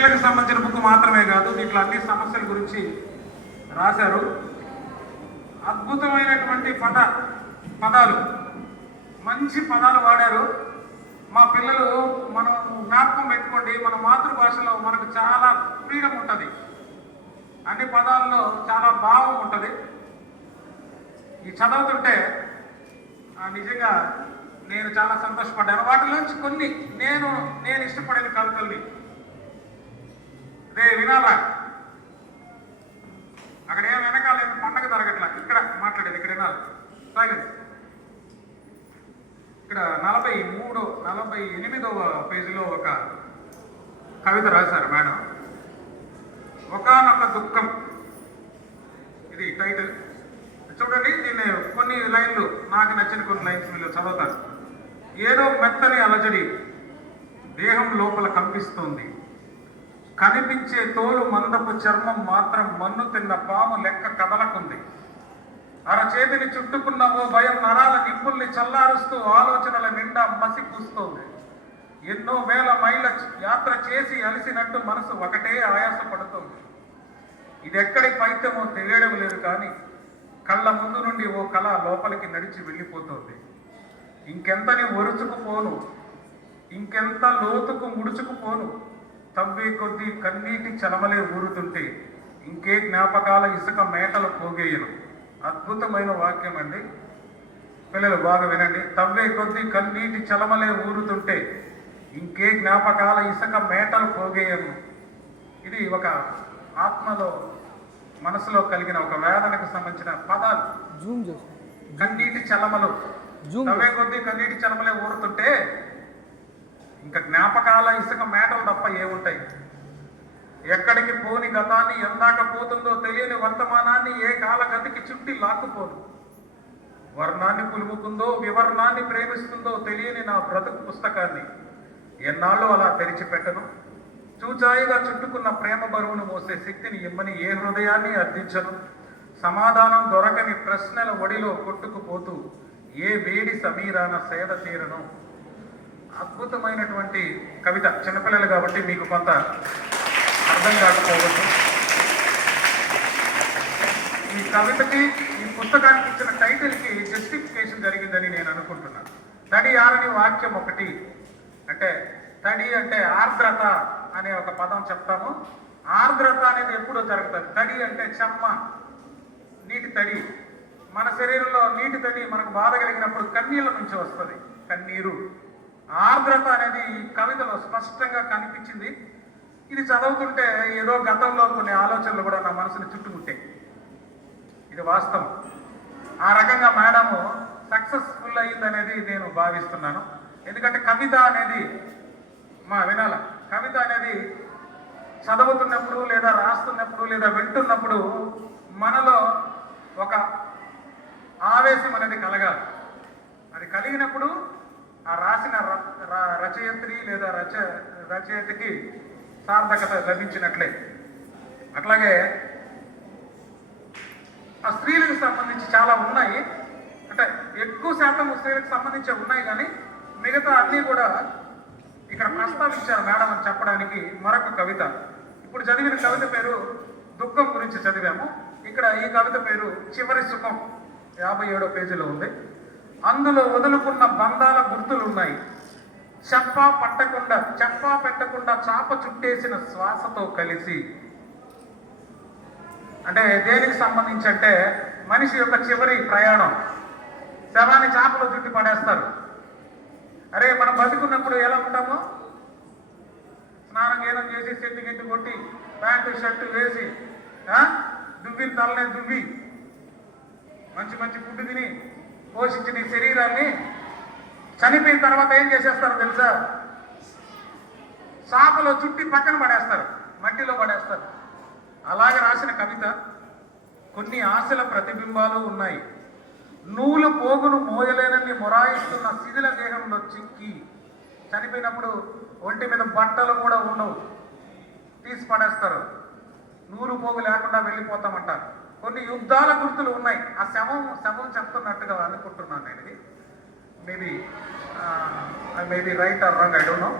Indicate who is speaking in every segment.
Speaker 1: స్త్రీలకు సంబంధించిన బుక్ మాత్రమే కాదు దీంట్లో అన్ని సమస్యల గురించి రాశారు. అద్భుతమైనటువంటి పద పదాలు. మంచి పదాలు వాడారు. మా పిల్లలు మనం జ్ఞాపకం పెట్టుకోండి మన మాతృభాషలో మనకు చాలా ఫ్రీడమ్ ఉంటుంది. అన్ని పదాల్లో చాలా భావం ఉంటుంది. ఈ చదువుతుంటే నిజంగా నేను చాలా సంతోషపడ్డాను. వాటిలోంచి కొన్ని నేను నేను ఇష్టపడిన కవితల్ని రే వినాలా అక్కడ ఏం వెనకాల పండగ జరగట్లా? ఇక్కడ మాట్లాడేది ఇక్కడ వినాలి. సైలెన్స్ ఇక్కడ నలభై మూడో నలభై ఎనిమిదవ పేజీలో ఒక కవిత రాశారు మేడం. ఒకనొక దుఃఖం. ఇది టైటిల్ చూడండి దీన్ని కొన్ని లైన్లు నాకు నచ్చిన కొన్ని లైన్స్ మీరు చదువుతాను. ఏదో మెత్తని అలజడి దేహం లోపల కంపిస్తోంది. కనిపించే తోలు మందపు చర్మం మాత్రం మన్ను తిన్న పాము లెక్క కదలకుంది. అరచేతిని చుట్టుకున్న ఓ భయం నరాల నిప్పుల్ని చల్లారుస్తూ ఆలోచనల నిండా మసి పూస్తోంది ఎన్నో వేల మైళ్ళ యాత్ర చేసి అలిసినట్టు మనసు ఒకటే ఆయాసపడుతోంది. ఇది ఎక్కడి పైత్యమో తెలియడం లేదు కానీ కళ్ళ ముందు నుండి ఓ కళ లోపలికి నడిచి వెళ్ళిపోతోంది. ఇంకెంతని ఒరుచుకుపోను ఇంకెంత లోతుకు ముడుచుకుపోను తవ్వే కొద్దీ కన్నీటి చలమలే ఊరుతుంటే ఇంకే జ్ఞాపకాల ఇసుక మేటలు పోగేయను. అద్భుతమైన వాక్యం అండి. పిల్లలు బాగా వినండి. తవ్వే కొద్దీ కన్నీటి చలమలే ఊరుతుంటే ఇంకే జ్ఞాపకాల ఇసుక మేటలు పోగేయను. ఇది ఒక ఆత్మలో మనసులో కలిగిన ఒక వేదనకు సంబంధించిన పదాలు.
Speaker 2: జూమ్
Speaker 1: కన్నీటి చలమలు. తవ్వే కొద్దీ కన్నీటి చలమలే ఊరుతుంటే ఇంకా జ్ఞాపకాల ఇసుక మేటలు తప్ప ఏముంటాయి? ఎక్కడికి పోని గతాన్ని ఎందాక పోతుందో తెలియని వర్తమానాన్ని ఏ కాలగతికి చుట్టి లాక్కుపోదు వర్ణాన్ని పులుముకుందో వివర్ణాన్ని ప్రేమిస్తుందో తెలియని నా బ్రతుకు పుస్తకాన్ని ఎన్నాళ్ళు అలా తెరిచిపెట్టను. చూచాయిగా చుట్టుకున్న ప్రేమ బరువును మోసే శక్తిని ఇమ్మని ఏ హృదయాన్ని అర్థించను? సమాధానం దొరకని ప్రశ్నల ఒడిలో కొట్టుకుపోతూ ఏ వేడి సమీరాన సేద తీరను? అద్భుతమైనటువంటి కవిత చిన్నపిల్లలు కాబట్టి మీకు కొంత అర్థం కాకపోవచ్చు. ఈ కవితకి ఈ పుస్తకానికి ఇచ్చిన టైటిల్కి జస్టిఫికేషన్ జరిగిందని నేను అనుకుంటున్నాను. తడి ఆరని వాక్యం ఒకటి. అంటే తడి అంటే ఆర్ద్రత అనే ఒక పదం చెప్తాము. ఆర్ద్రత అనేది ఎప్పుడో జరుగుతుంది. తడి అంటే చెమ్మ నీటి తడి. మన శరీరంలో నీటి తడి మనకు బాధ కలిగినప్పుడు కన్నీళ్ళ నుంచి వస్తుంది. కన్నీరు. ఆర్ద్రత అనేది ఈ కవితలో స్పష్టంగా కనిపించింది. ఇది చదువుతుంటే ఏదో గతంలో కొన్ని ఆలోచనలు కూడా నా మనసుని చుట్టుముట్టాయి. ఇది వాస్తవం. ఆ రకంగా మేడము సక్సెస్ఫుల్ అయిందనేది నేను భావిస్తున్నాను. ఎందుకంటే కవిత అనేది మా వినాల. కవిత అనేది చదువుతున్నప్పుడు లేదా రాస్తున్నప్పుడు లేదా వింటున్నప్పుడు మనలో ఒక ఆవేశం అనేది కలగాలి. అది కలిగినప్పుడు ఆ రాసిన ర- రచయిత్రి లేదా రచ రచయితకి సార్థకత లభించినట్లే. అట్లాగే ఆ స్త్రీలకు సంబంధించి చాలా ఉన్నాయి. అంటే ఎక్కువ శాతం స్త్రీలకు సంబంధించి ఉన్నాయి కానీ మిగతా అన్నీ కూడా ఇక్కడ ప్రస్తావించారు మేడం అని చెప్పడానికి మరొక కవిత. ఇప్పుడు చదివిన కవిత పేరు దుఃఖం గురించి చదివాము. ఇక్కడ ఈ కవిత పేరు చివరి సుఖం యాభై ఏడో పేజీలో ఉంది. అందులో వదులుకున్న బంధాల గుర్తులు ఉన్నాయి చెప్పా పట్టకుండా చెప్పా పెట్టకుండా చాప చుట్టేసిన శ్వాసతో కలిసి. అంటే దేనికి సంబంధించి అంటే మనిషి యొక్క చివరి ప్రయాణం. శవాన్ని చేపలో చుట్టి పడేస్తారు. అరే మనం బతుకున్నప్పుడు ఎలా ఉంటాము? స్నానం గీనం చేసి చెట్టు గిట్టు కొట్టి ప్యాంటు షర్టు వేసి ఆ? దువ్విన తలనే దువ్వి. మంచి మంచి ఫుడ్ తిని పోషించిన ఈ శరీరాన్ని చనిపోయిన తర్వాత ఏం చేసేస్తారు తెలుసా? చాపలో చుట్టి పక్కన పడేస్తారు మట్టిలో పడేస్తారు. అలాగే రాసిన కవిత కొన్ని ఆశల ప్రతిబింబాలు ఉన్నాయి. నూలు పోగును మోయలేనని మొరాయిస్తున్న శిథిల దేహంలో చిక్కి చనిపోయినప్పుడు ఒంటి మీద బట్టలు కూడా ఉండవు. తీసి పడేస్తారు. నూలు పోగు లేకుండా వెళ్ళిపోతామంటారు. కొన్ని యుద్ధాల గుర్తులు ఉన్నాయి. ఆ శవం శవం చెప్తున్నట్టుగా అనుకుంటున్నాను నేను ఇది. Maybe I maybe right or wrong I don't know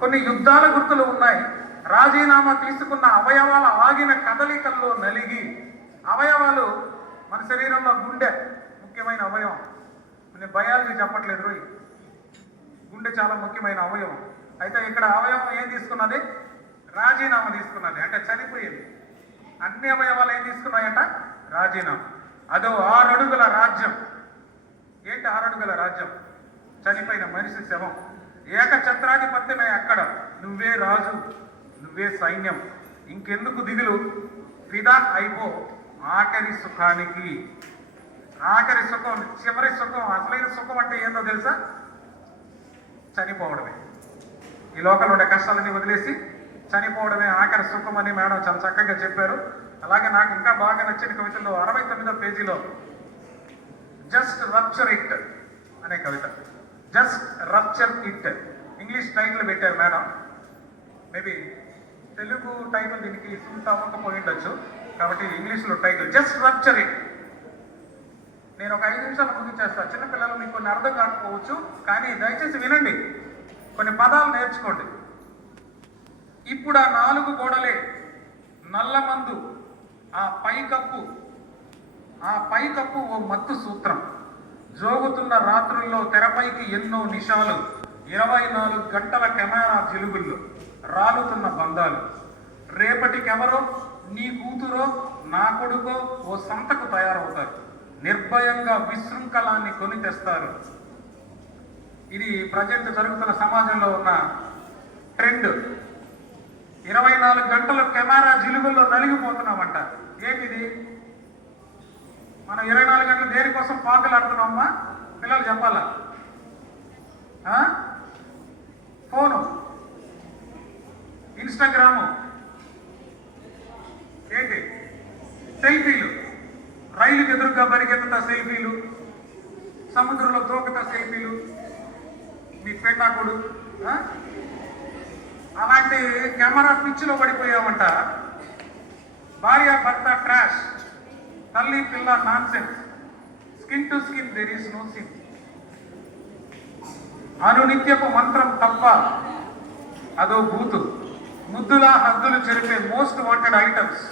Speaker 1: కొన్ని యుద్ధాల గుర్తులు ఉన్నాయి. రాజీనామా తీసుకున్న అవయవాల ఆగిన కదలికల్లో నలిగి అవయవాలు మన శరీరంలో గుండె ముఖ్యమైన అవయవం. నేను బయాలజీ చెప్పట్లేదు రోయ్. గుండె చాలా ముఖ్యమైన అవయవం. అయితే ఇక్కడ అవయవం ఏం తీసుకున్నది? రాజీనామా తీసుకున్నది. అంటే చనిపోయింది. అన్ని అవయవాలు ఏం తీసుకున్నాయట? రాజీనామా. అదో ఆరడుగుల రాజ్యం. ఏంటి ఆరడుగుల రాజ్యం? చనిపోయిన మనిషి శవం. ఏకఛత్రాధిపత్యమే అక్కడ. నువ్వే రాజు నువ్వే సైన్యం. ఇంకెందుకు దిగులు? ఫిదా అయిపో. ఆఖరి సుఖానికి. ఆఖరి సుఖం చివరి సుఖం అసలైన సుఖం అంటే ఏందో తెలుసా? చనిపోవడమే. ఈ లోకంలో ఉండే కష్టాలన్నీ వదిలేసి చనిపోవడమే ఆఖరి సుఖం అని మేడం చాలా చక్కగా చెప్పారు. అలాగే నాకు ఇంకా బాగా నచ్చిన కవితల్లో అరవై తొమ్మిదో పేజీలో జస్ట్ రప్చర్ ఇట్ అనే కవిత. Just rapture it. English title పెట్టారు మేడం. మేబీ తెలుగు టైటిల్ దీనికి సూట్ అవ్వకపోయి ఉండొచ్చు కాబట్టి ఇంగ్లీష్లో టైటిల్ జస్ట్ రప్చర్ ఇట్. నేను ఒక ఐదు నిమిషాలు ముగించేస్తాను చిన్నపిల్లలు మీకు కొన్ని అర్థం కాకపోవచ్చు కానీ దయచేసి వినండి. కొన్ని పదాలు నేర్చుకోండి. ఇప్పుడు ఆ నాలుగు గోడలే నల్లమందు ఆ పైకప్పు ఆ పైకప్పు ఓ మత్తు సూత్రం. జోగుతున్న రాత్రుల్లో తెరపైకి ఎన్నో నిషాలు ఇరవై నాలుగు గంటల కెమెరా జిలుగుల్లో రాలుతున్న బంధాలు. రేపటికెవరో నీ కూతురో నా కొడుకో ఓ సంతకు తయారవుతారు. నిర్భయంగా విశృంఖలాన్ని కొని తెస్తారు. ఇది ప్రజెంట్ జరుగుతున్న సమాజంలో ఉన్న ట్రెండ్. ఇరవై నాలుగు గంటలు కెమెరా జిలుగుల్లో నలిగిపోతున్నామంట. ఏంటిది? మనం ఇరవై నాలుగు గంటలు దేనికోసం పాకులాడుతున్నామా పిల్లలు చెప్పాలా? ఫోను. ఇన్స్టాగ్రాము. ఏంటి? సెల్ఫీలు. రైలు ఎదురుగా పరిగెత్తుతా సెల్ఫీలు. సముద్రంలో దూకుతా సెల్ఫీలు. మీ పెన్నాకుడు కెమెరా పిచ్చిలో పడిపోయామంట భార్య భర్త ట్రాష్ తల్లి పిల్ల nonsense skin to skin there is no sin అనునిత్యపు మంత్రం తప్ప అదో బూతు. ముద్దులా హద్దులు చెరిపే మోస్ట్ వాంటెడ్ ఐటమ్స్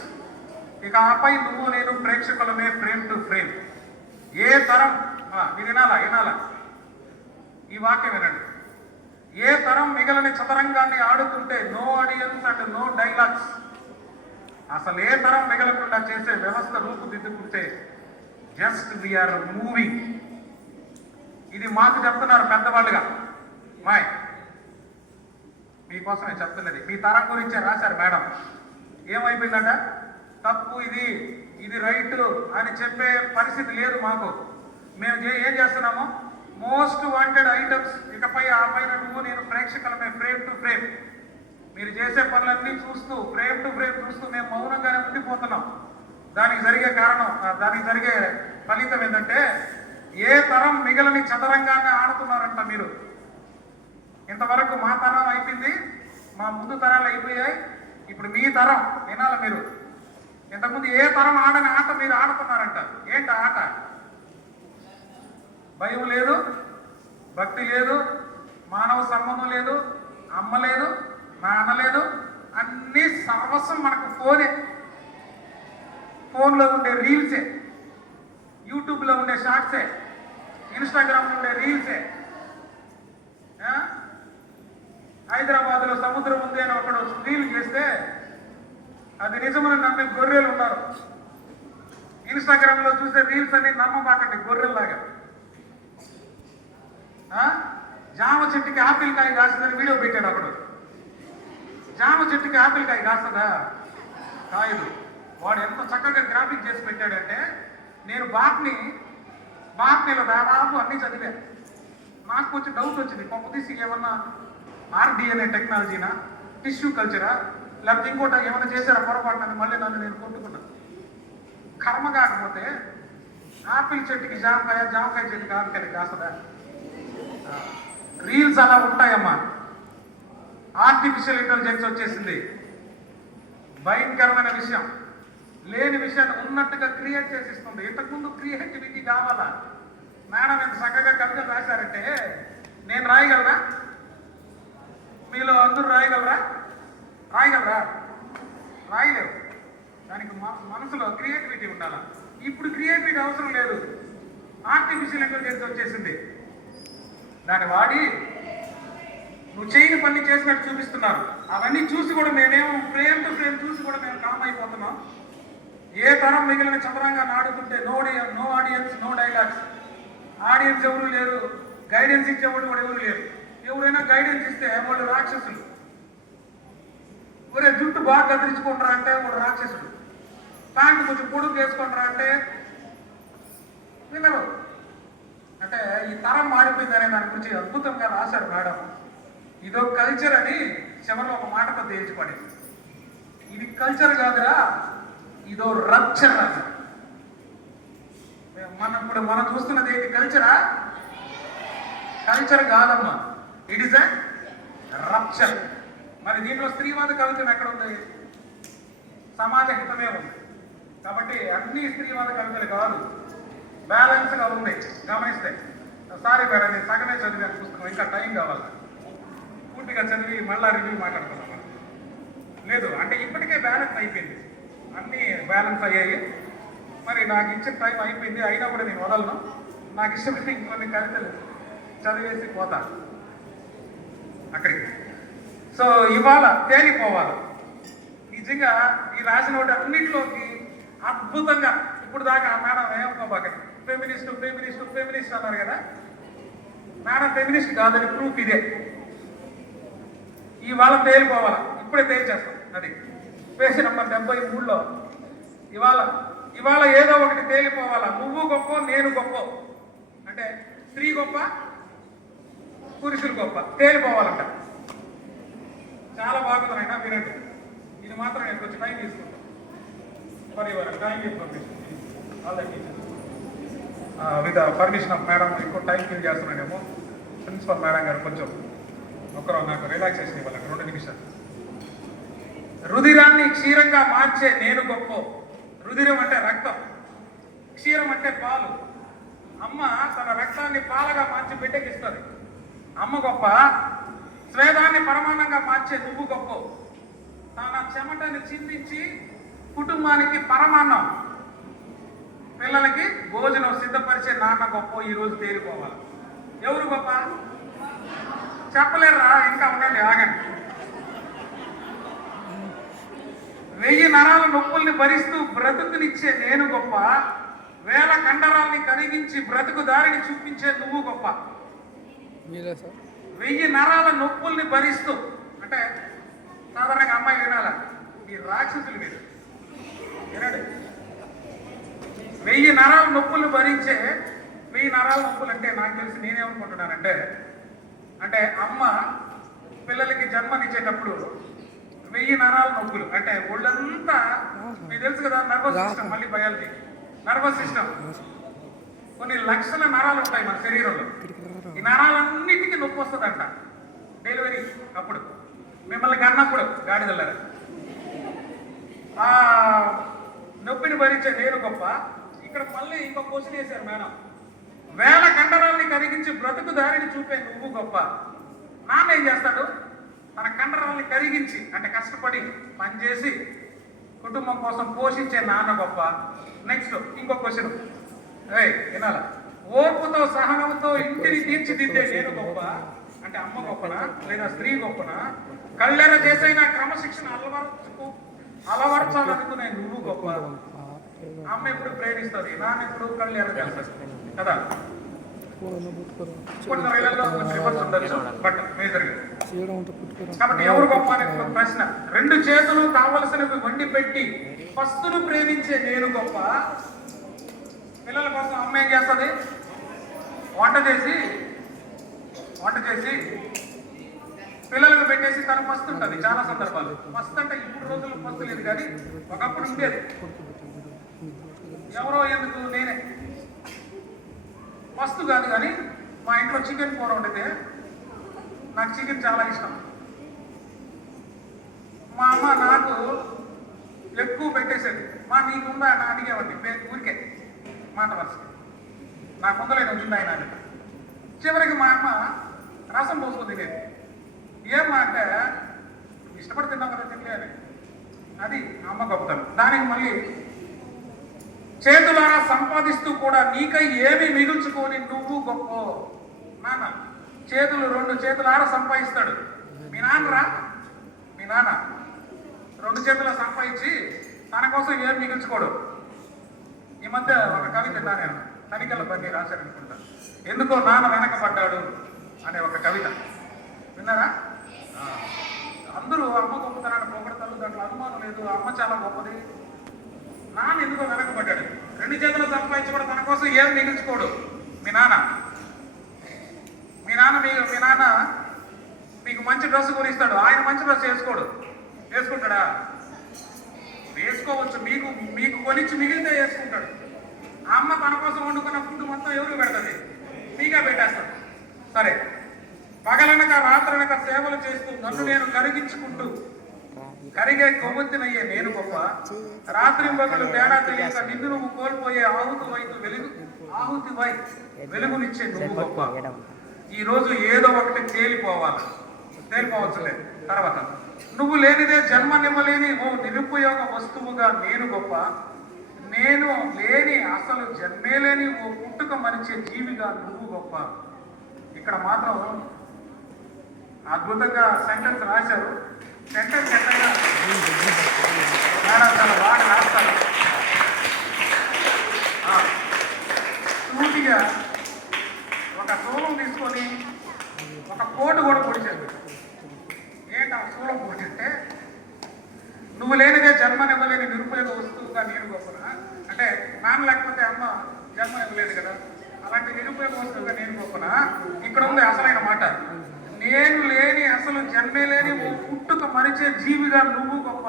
Speaker 1: ఇక ఆపై నువ్వు నేను ప్రేక్షకులమే ఫ్రేమ్ టు ఫ్రేమ్ ఏ తరం? ఆ, వినాలా? వినాలా? ఈ వాక్యం వినండి. ఏ తరం మిగలని చదరంగాన్ని ఆడుతుంటే no audience and no dialogues అసలు ఏ తరం మిగలకుండా చేసే వ్యవస్థ రూపుదిద్దుకుంటే జస్ట్ వీఆర్ మూవింగ్ ఇది మాకు చెప్తున్నారు పెద్దవాళ్ళుగా. మాయ్ మీకోసమే చెప్తున్నది. మీ తరం గురించే రాశారు మేడం. ఏమైపోయిందంట? తప్పు ఇది ఇది రైట్ అని చెప్పే పరిస్థితి లేదు మాకు. మేము ఏం చేస్తున్నాము? మోస్ట్ వాంటెడ్ ఐటమ్స్ ఇకపై ఆ పైన నువ్వు నేను ప్రేక్షకులమే ఫ్రేమ్ టు ఫ్రేమ్. మీరు చేసే పనులన్నీ చూస్తూ ఫ్రేమ్ టు ఫ్రేమ్ చూస్తూ మేము మౌనంగానే ఉండిపోతున్నాం. దానికి జరిగే కారణం దానికి జరిగే ఫలితం ఏంటంటే ఏ తరం మిగలని చదరంగానే ఆడుతున్నారంట మీరు. ఇంతవరకు మా తరం అయిపోయింది మా ముందు తరాలు అయిపోయాయి ఇప్పుడు మీ తరం వినాలి మీరు? ఇంతకుముందు ఏ తరం ఆడని ఆట మీరు ఆడుతున్నారంట? ఏంటి ఆట? భయం లేదు భక్తి లేదు మానవ సంబంధం లేదు అమ్మ లేదు నాన్న లేదు అన్ని సర్వస్వం మనకు ఫోనే. ఫోన్లో ఉండే రీల్సే యూట్యూబ్లో ఉండే షార్ట్సే ఇన్స్టాగ్రామ్లో ఉండే రీల్సే. హైదరాబాద్లో సముద్రం ఉంది అని ఒకడు రీల్ చేస్తే అది నిజమని నమ్మే గొర్రెలు ఉన్నారు. ఇన్స్టాగ్రామ్లో చూసే రీల్స్ అన్ని నమ్మబాకండి గొర్రెల్లాగా. జామ చెట్టుకి ఆపిల్ కాయ కాస్తుందని వీడియో పెట్టాడు అప్పుడు. జామ చెట్టుకి ఆపిల్ కాయ కాస్తుందా? కాయదు. వాడు ఎంత చక్కగా గ్రాఫిక్ చేసి పెట్టాడంటే నేను బాట్ని బాట్నీలో దాదాపు అన్ని చదివాను నాకు కొంచెం డౌట్ వచ్చింది. పంపు తీసి ఏమన్నా ఆర్డిఎన్ఏ టెక్నాలజీనా టిష్యూ కల్చరా లేకపోతే ఇంకోట ఏమైనా చేశారా పొరపాటున మళ్ళీ నన్ను నేను కొట్టుకున్నాను కర్మ కాకపోతే ఆపిల్ చెట్టుకి జామకాయ జామకాయ చెట్టుకి ఆపిల్ కాస్తుందా? రీల్స్ అలా ఉంటాయమ్మా. ఆర్టిఫిషియల్ ఇంటెలిజెన్స్ వచ్చేసింది. భయంకరమైన విషయం. లేని విషయాన్ని ఉన్నట్టుగా క్రియేట్ చేసిస్తుంది. ఇంతకుముందు క్రియేటివిటీ కావాలా? మేడం ఎంత చక్కగా కవిత రాశారంటే నేను రాయగలరా మీలో అందరూ రాయగలరా? రాయగలరా. రాయలేవు. దానికి మనసులో క్రియేటివిటీ ఉండాలా? ఇప్పుడు క్రియేటివిటీ అవసరం లేదు. ఆర్టిఫిషియల్ ఇంటెలిజెన్స్ వచ్చేసింది. దాన్ని వాడి నువ్వు చేయని పని చేసినట్టు చూపిస్తున్నారు. అవన్నీ చూసి కూడా మేమేమో ఫ్రేమ్ టు ఫ్రేమ్ చూసి కూడా మేము కామ్ అయిపోతున్నాం. ఏ తరం మిగిలిన చదరంగా నాడుకుంటే no no audience no dialogues audience ఎవరు లేరు. గైడెన్స్ ఇచ్చేవాడు కూడా ఎవరు లేరు. ఎవరైనా గైడెన్స్ ఇస్తే వాళ్ళు రాక్షసులు. ఒరే జుట్టు బాగా కదిలించుకుంటారా అంటే వాడు రాక్షసుడు. ప్యాంట్ కొంచెం పొడుగు వేసుకుంటారా అంటే వినరు. అంటే ఈ తరం మారిపోయిందనే దాని గురించి అద్భుతంగా రాశారు మేడం. ఇదో కల్చర్ అని చివరిలో ఒక మాట తేల్చిపడింది ఇది కల్చర్ కాదురా ఇదో రప్చర్ అని మనం ఇప్పుడు మనం చూస్తున్నది ఏంటి కల్చరా కల్చర్ కాదమ్మా. ఇట్ ఇస్ రప్చర్ మరి దీంట్లో స్త్రీవాద కవిత్వం ఎక్కడ ఉంది? సమాజ హితమే ఉంది. కాబట్టి అన్ని స్త్రీవాద కవితలు కాదు. బ్యాలెన్స్గా ఉంది. గమనిస్తే సారీ మేడం నేను సగమే చదివాను పుస్తకం ఇంకా టైం కావాలి. పూర్తిగా చదివి మళ్ళా రివ్యూ మాట్లాడుతున్నాం లేదు. అంటే ఇప్పటికే బ్యాలెన్స్ అయిపోయింది. అన్నీ బ్యాలెన్స్ అయ్యాయి. మరి నాకు ఇచ్చిన టైం అయిపోయింది. అయినా కూడా నేను వదలను. నాకు ఇష్టమైన ఇంకొన్ని కవితలు చదివేసి పోతా. అక్కడికి. సో ఇవాళ తేలిపోవాలి. నిజంగా ఈ రాసిన వాటి అన్నింటిలోకి అద్భుతంగా ఇప్పుడు దాకా మేడం ఏమనుకోబాకండి ఫెమినిస్ట్ ఫెమినిస్ట్ ఫెమినిస్ట్ అన్నారు కదా? మేడం ఫెమినిస్ట్ కాదని ప్రూఫ్ ఇదే. ఇవాళ తేలిపోవాలా? ఇప్పుడే తేల్చేస్తాం. అది. పేజీ నెంబర్ డెబ్బై మూడులో. ఇవాళ ఇవాళ ఏదో ఒకటి తేలిపోవాలా? నువ్వు గొప్ప నేను గొప్ప. అంటే స్త్రీ గొప్ప పురుషులు గొప్ప. తేలిపోవాలంట. చాలా బాగుంది అయినా వినండి. ఇది మాత్రం నేను కొంచెం టైం తీసుకుంటాను. For your time information all the teachers with permission of madam ఎక్కువ టైం ఫిల్ చేస్తున్నానేమో. ప్రిన్సిపల్ మేడం గారు కొంచెం ఒకరు నాకు రిలాక్సేషన్ ఇవ్వాలి రెండు నిమిషాలు. రుధిరాన్ని క్షీరంగా మార్చే నేను గొప్ప. రుధిరం అంటే రక్తం. క్షీరం అంటే పాలు. అమ్మ తన రక్తాన్ని పాలగా మార్చి బిడ్డకి ఇస్తుంది. అమ్మ గొప్ప. స్వేదాన్ని పరమానంగా మార్చే నువ్వు గొప్ప. తన చెమటని చిందించి కుటుంబానికి పరమాన్నం. పిల్లలకి భోజనం సిద్ధపరిచే నాన్న గొప్ప ఈ రోజు తేలిపోవాలి. ఎవరు గొప్ప? చెప్పలేరా ఇంకా ఉండండి ఆగండి. వెయ్యి నరాల నొప్పుల్ని భరిస్తూ బ్రతుకునిచ్చే నేను గొప్ప వేల కండరాల్ని కరిగించి బ్రతుకు దారిని చూపించే నువ్వు గొప్ప. వెయ్యి నరాల నొప్పుల్ని భరిస్తూ అంటే సాధారణంగా అమ్మాయి వినాల? ఈ రాక్షసులు మీరు. వినండి. వెయ్యి నరాల నొప్పులు భరించే వెయ్యి నరాల నొప్పులు అంటే నాకు తెలిసి నేనేమనుకుంటున్నానంటే అంటే అమ్మ పిల్లలకి జన్మనిచ్చేటప్పుడు వెయ్యి నరాల నొప్పులు అంటే ఒళ్ళంతా మీకు తెలుసు కదా నర్వస్ సిస్టమ్ మళ్ళీ బయాలజీ. నర్వస్ సిస్టమ్ కొన్ని లక్షల నరాలు ఉంటాయి మన శరీరంలో. ఈ నరాలన్నిటికీ నొప్పి వస్తుందంట. డెలివరీ అప్పుడు. మిమ్మల్ని కన్నప్పుడు గాడిదల్లరా ఆ నొప్పిని భరించే నేను గొప్ప. ఇక్కడ మళ్ళీ ఇంకో క్వశ్చన్ వేశారు మేడం. వేల కండరాల్ని కరిగించి బ్రతుకు దారిని చూపే నువ్వు గొప్ప. నాన్న ఏం చేస్తాడు? తన కండరాల్ని కరిగించి అంటే కష్టపడి పనిచేసి కుటుంబం కోసం పోషించే నాన్న గొప్ప. నెక్స్ట్ ఇంకో క్వశ్చన్. ఏ వినాలా? ఓర్పుతో సహనంతో ఇంటిని తీర్చిదిద్దే నేను గొప్ప. అంటే అమ్మ గొప్పనా? లేదా స్త్రీ గొప్పనా? కళ్ళెర చేసైనా క్రమశిక్షణ అలవరచుకు అలవరచాలనుకునే నువ్వు గొప్ప. అమ్మ ఎప్పుడు ప్రేమిస్తుంది? నాన్న ఎప్పుడు కళ్ళెర చేస్తుంది కదా? కొన్ని రివర్స్ బట్ మేజర్గా కాబట్టి ఎవరు గొప్ప అనే ప్రశ్న. రెండు చేతులు కావలసినవి వండి పెట్టి పస్తును ప్రేమించే నేను గొప్ప. పిల్లల కోసం అమ్మ ఏం చేస్తుంది? వంట చేసి వంట చేసి పిల్లలకు పెట్టేసి తను మస్తు ఉంటుంది చాలా సందర్భాలు. మస్తు అంటే ఇప్పుడు రోజుల్లో మస్తు లేదు కానీ ఒకప్పుడు ఉండేది. ఎవరో ఎందుకు నేనే. వస్తు కాదు కానీ మా ఇంట్లో చికెన్ కూర వండితే నాకు చికెన్ చాలా ఇష్టం. మా అమ్మ నాకు ఎక్కువ పెట్టేసేది. మా నీకుందా నా అడిగేవండి పే- ఊరికే మాట వరుస నాకు ఉందలేదు వచ్చింది ఆయన చివరికి మా అమ్మ రసం పోసుకొని తినేది. ఏమ్మా అంటే ఇష్టపడి తిన్నాం కదా తినలేదు. అది అమ్మ గొప్పతనం. దానికి మళ్ళీ చేతులారా సంపాదిస్తూ కూడా నీకై ఏమి మిగుల్చుకొని నువ్వు గొప్ప నాన్న. చేతులు రెండు చేతులారా సంపాదిస్తాడు. మీ నాన్నరా మీ నాన్న రెండు చేతుల సంపాదించి తన కోసం ఏం మిగుల్చుకోడు. ఈ మధ్య ఒక కవిత నేను. తనికల బండి రాశాడు అనుకుంటా. ఎందుకో నాన్న వెనకబడ్డాడు అనే ఒక కవిత. విన్నారా? అందరూ అమ్మ గొప్పతనాన్ని పొగడతారు. దాంట్లో అనుమానం లేదు. అమ్మ చాలా గొప్పది. నాన్న ఎందుకో వెనకబడ్డాడు. రెండు చేతులు సంపాదించి కూడా తన కోసం ఏం మిగిల్చుకోడు. మీ నాన్న. మీ నాన్న మీ మీ నాన్న మీకు మంచి డ్రెస్ కొనిస్తాడు. ఆయన మంచి డ్రెస్ వేసుకోడు. వేసుకుంటాడా? వేసుకోవచ్చు. మీకు మీకు కొనిచ్చి మిగిలితే వేసుకుంటాడు. అమ్మ తన కోసం వండుకున్న ఫుడ్ మొత్తం ఎవరు పెడతది? మీకే పెట్టేస్తాడు. సరే. పగలనక రాత్రనక సేవలు చేస్తూ నన్ను నేను కరిగించుకుంటూ కరిగే కొవ్వొత్తినయ్యే నేను గొప్ప. రాత్రి పగలు తేడా తెలియక నిన్ను నువ్వు కోల్పోయే ఆహుతి వైపు వెలుగు ఆహుతి వై వెలుగునిచ్చే నువ్వు గొప్ప. ఈ రోజు ఏదో ఒకటి తేలిపోవాలి. తేలిపోవచ్చులే. తర్వాత నువ్వు లేనిదే జన్మనివ్వలేని ఓ నిరుపయోగ వస్తువుగా నేను గొప్ప. నేను లేని అసలు జన్మే లేని ఓ పుట్టుక మరిచే జీవిగా నువ్వు గొప్ప. ఇక్కడ మాత్రం అద్భుతంగా సెంటెన్స్ రాశారు. సెంటెన్స్